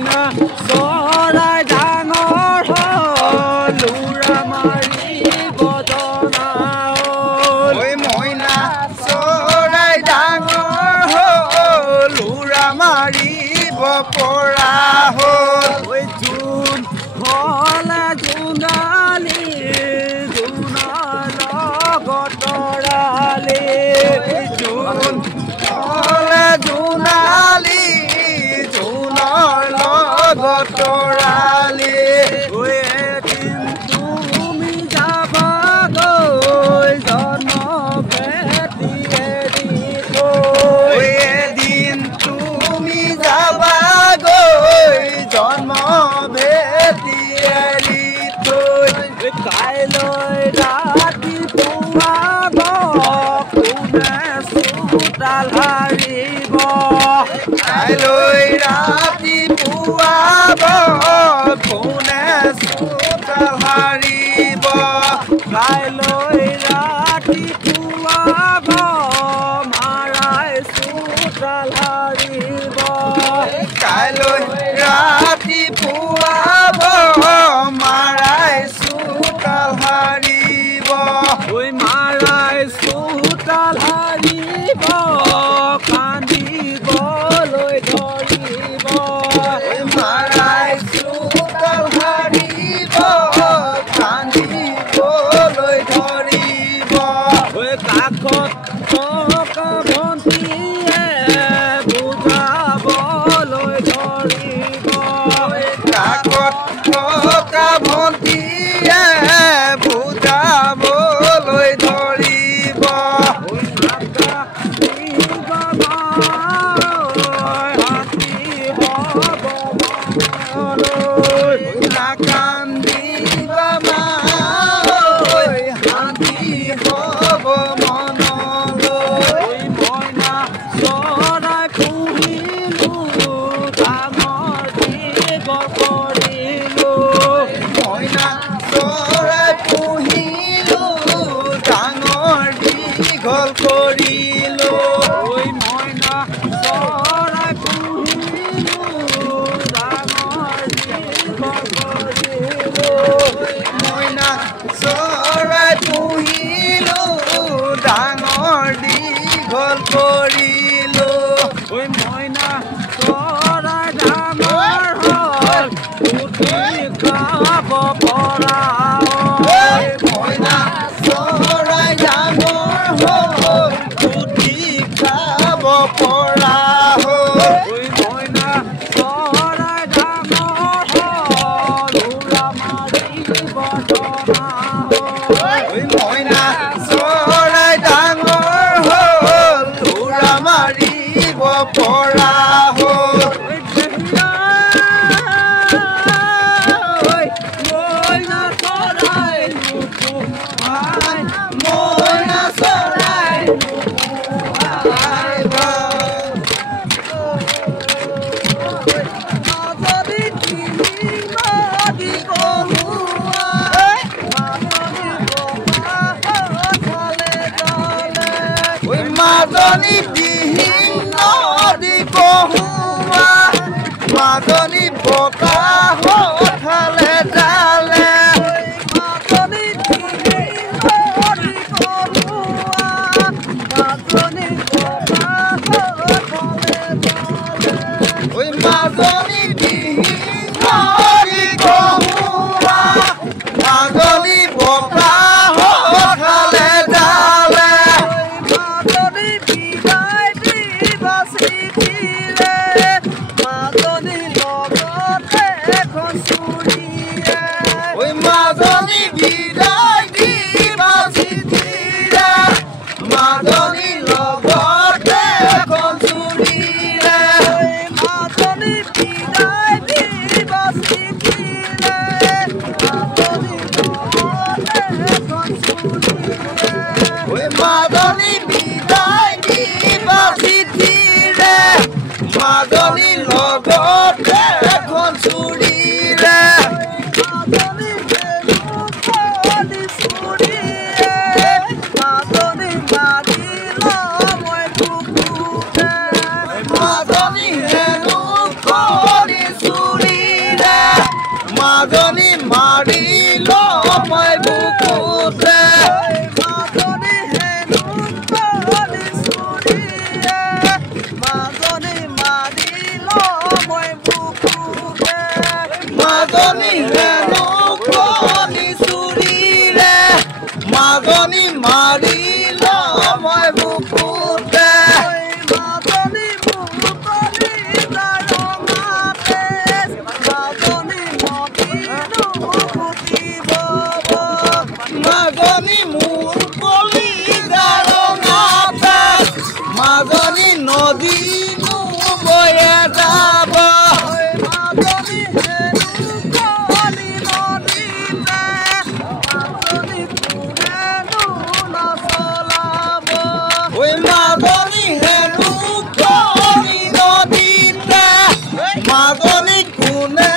চৰাই ডাঙৰ হ'ল লুৰা মাৰি বদনা ঐ মইনা চৰাই ডাঙৰ হ'ল লুৰা মাৰিব পৰা হ'ল ঐ জোন হ'লে জোনালী জোনাৰ লগত তৰালী জোন হ'লে জোনালী জোনৰ লগত তৰালী ঐ এদিন তুমি যাবাগৈ জন্ম ভেটি এৰি থৈ এদিন তুমি যাবাগৈ জন্ম ভেটি এৰি থৈ কাইলৈ ৰাতিপুৱাব কোনে চোতাল হাৰিব কাইলৈ ৰাতিপুৱাব কোনে চোতাল হাৰিব কাইলৈ ৰাতিপুৱাব মাৰাই চোতাল হাৰিব কাইলৈ ৰাতিপুৱাব মাৰাই চোতাল হাৰিব ঐ মাৰাই চোতাল হাৰিব কান্দিবলৈ ধৰিব মাৰাই চোতাল হাৰিব কান্দিবলৈ ধৰিব ঐ কাষত থকা ভণ্টিয়ে বুজাবলৈ ধৰিব কাষত থকা ভণ্টিয়ে বুজাবলৈ ধৰিব নাকান্দিবা মালৈ শান্তি হ'ব মনলৈ মইনা চৰাই পুহিলো ডাঙৰ দীঘল কৰিলো মইনা চৰাই পুহিলো ডাঙৰ দীঘল কৰিলো ঐ মইনা চৰাই পুহিলো ডাঙৰ দীঘল কৰিলো মইনা চৰাই পুহিলো ডাঙৰ দীঘল কৰিলো ঐ মইনা চৰাই ডাঙৰ হ'ল উঠি খাব পৰা মইনা চৰাই ডাঙৰ হ'ল উঠি খাব পৰা হ'ল মইনা চৰাই ডাঙৰ হ'ল উৰা মাৰিব জনা মইনা চৰাই ডাঙৰ হ'ল উৰা মাৰিব পৰা হ'ল মইনা চৰাই নুপুহাই মইনা চৰাই নুপুহাই মাজনী তিনি নদী কহুৱাই মাজনী দিহিং নদী কহুৱা মাজনী বতাহ ঠালে ডালে মাজনী দিহিং নদী কহুৱা মাজনী বতাহ ঠালে ডালে মাজনী দিহিং নদী কহুৱা মাজনী বতাহ ঠালে ডালে মাজনী বিদায় দিবা চিঠিৰে মাজনী লগতে এখন চুৰিৰে মাজনী বিদায় দিবা চিঠিৰে মাজনী লগতে এখন চুৰিৰে মাজনী বিদায় মাজনী মাৰিল মই বুকুতে মাজনী হেনো কলি চুৰিয়ে মাজনী মাৰিল মই বুকুতে মাজনী হেনো কলি চুৰিয়ে মাজনী মাৰিল মই বুকুতে মাজনী বুকলি দাৰঙাতে মাজনী মদিনো ফুটিব মাজনী মুকলি দাৰঙাতে মাজনী নদীনো বয়ে যাব মাজনী হেনো কলি নদীতে মাজনী কোনেনো নচলাব ঐ মাজনী হেনো কলি নদীতে মাজনী কোনে